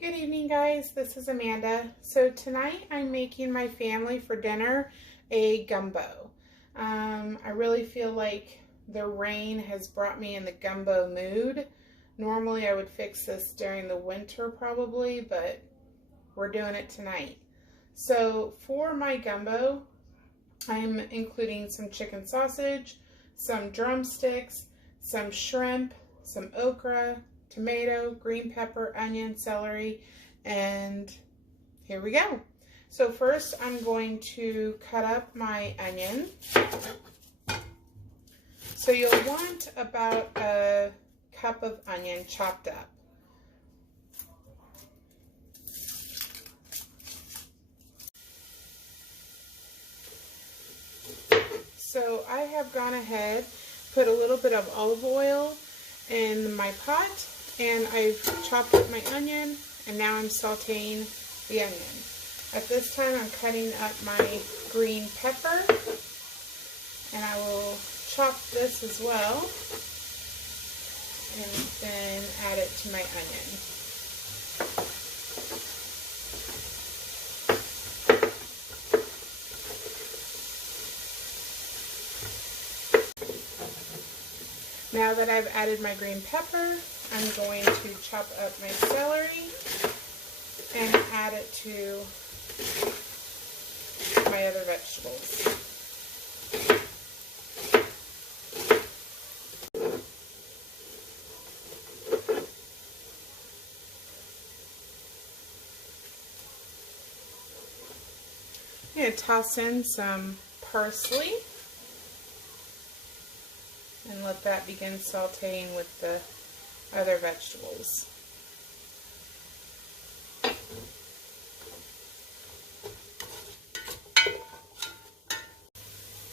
Good evening, guys. This is Amanda. So tonight I'm making my family for dinner a gumbo. I really feel like the rain has brought me in the gumbo mood. Normally I would fix this during the winter probably, but we're doing it tonight. So for my gumbo, I'm including some chicken sausage, some drumsticks, some shrimp, some okra, tomato, green pepper, onion, celery, and here we go. So first I'm going to cut up my onion. So you'll want about a cup of onion chopped up. So I have gone ahead, put a little bit of olive oil in my pot, and I've chopped up my onion, and now I'm sauteing the onion. At this time, I'm cutting up my green pepper, and I will chop this as well, and then add it to my onion. Now that I've added my green pepper, I'm going to chop up my celery and add it to my other vegetables. I'm going to toss in some parsley and let that begin sauteing with the other vegetables.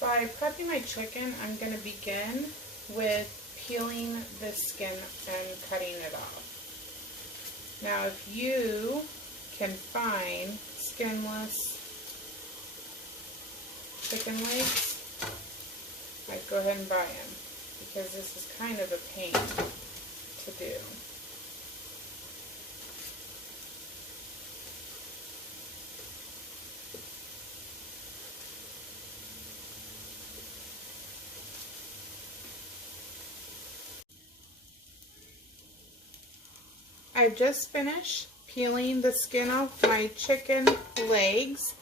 By prepping my chicken, I'm going to begin with peeling the skin and cutting it off. Now, if you can find skinless chicken legs, I'd go ahead and buy them, because this is kind of a pain to do. I've just finished peeling the skin off my chicken legs.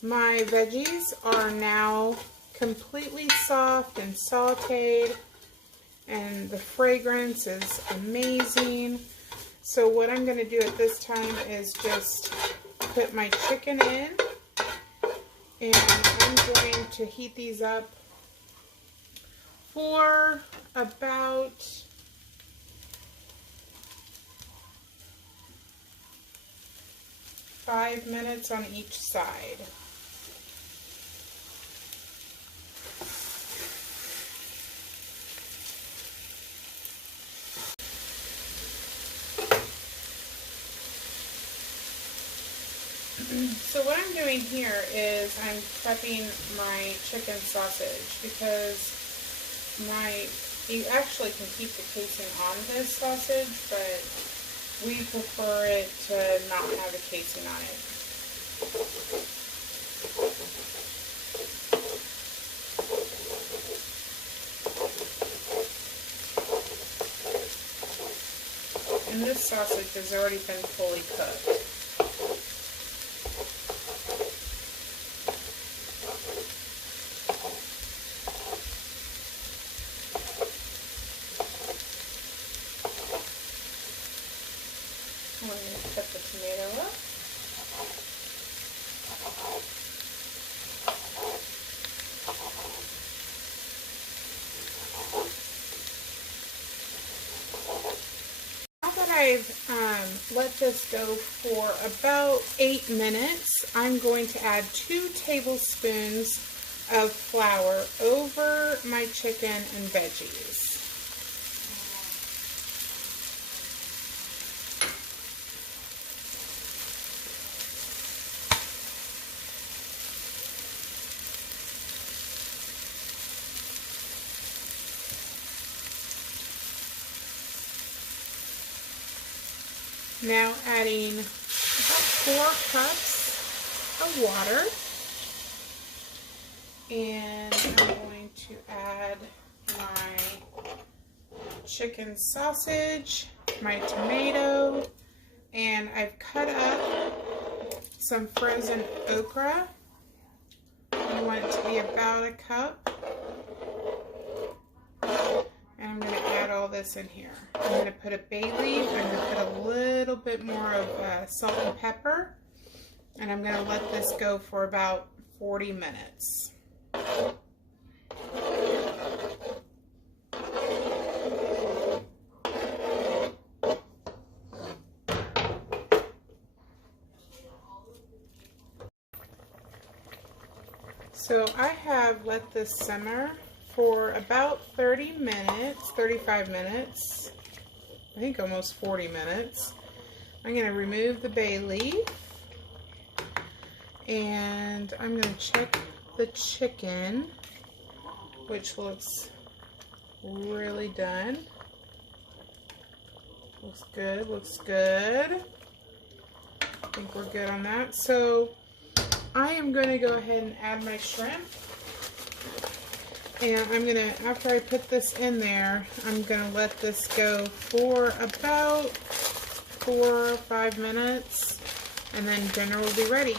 My veggies are now completely soft and sauteed, and the fragrance is amazing. So what I'm going to do at this time is just put my chicken in, and I'm going to heat these up for about 5 minutes on each side. So what I'm doing here is I'm prepping my chicken sausage, because you actually can keep the casing on this sausage, but we prefer it to not have a casing on it. And this sausage has already been fully cooked. I'm going to cut the tomato up. Now that I've let this go for about 8 minutes, I'm going to add 2 tablespoons of flour over my chicken and veggies. Now adding about 4 cups of water. And I'm going to add my chicken sausage, my tomato, and I've cut up some frozen okra. I want it to be about a cup. And I'm going to add all this in here. I'm going to put a bay leaf. I'm going to put a little bit more of salt and pepper. And I'm going to let this go for about 40 minutes. So I have let this simmer for about 30 minutes, 35 minutes, I think almost 40 minutes. I'm going to remove the bay leaf and I'm going to check the chicken, which looks really done. Looks good, looks good. I think we're good on that. So I am going to go ahead and add my shrimp. And I'm going to, after I put this in there, I'm going to let this go for about 4 or 5 minutes. And then dinner will be ready.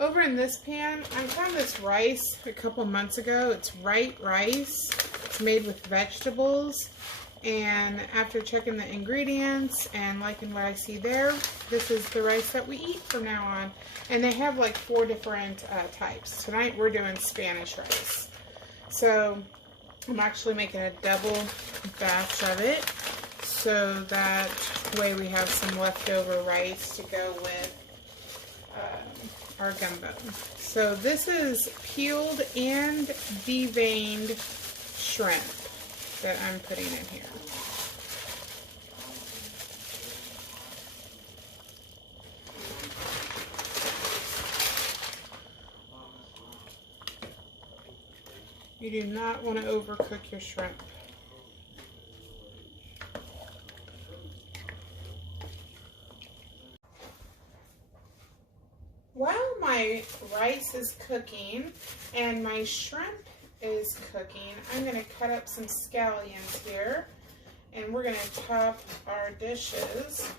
Over in this pan, I found this rice a couple months ago. It's white rice. It's made with vegetables. And after checking the ingredients and liking what I see there, this is the rice that we eat from now on. And they have like 4 different types. Tonight we're doing Spanish rice. So I'm actually making a double batch of it so that way we have some leftover rice to go with our gumbo. So this is peeled and deveined shrimp that I'm putting in here. You do not want to overcook your shrimp. While my rice is cooking and my shrimp is cooking, I'm going to cut up some scallions here, and we're going to top our dishes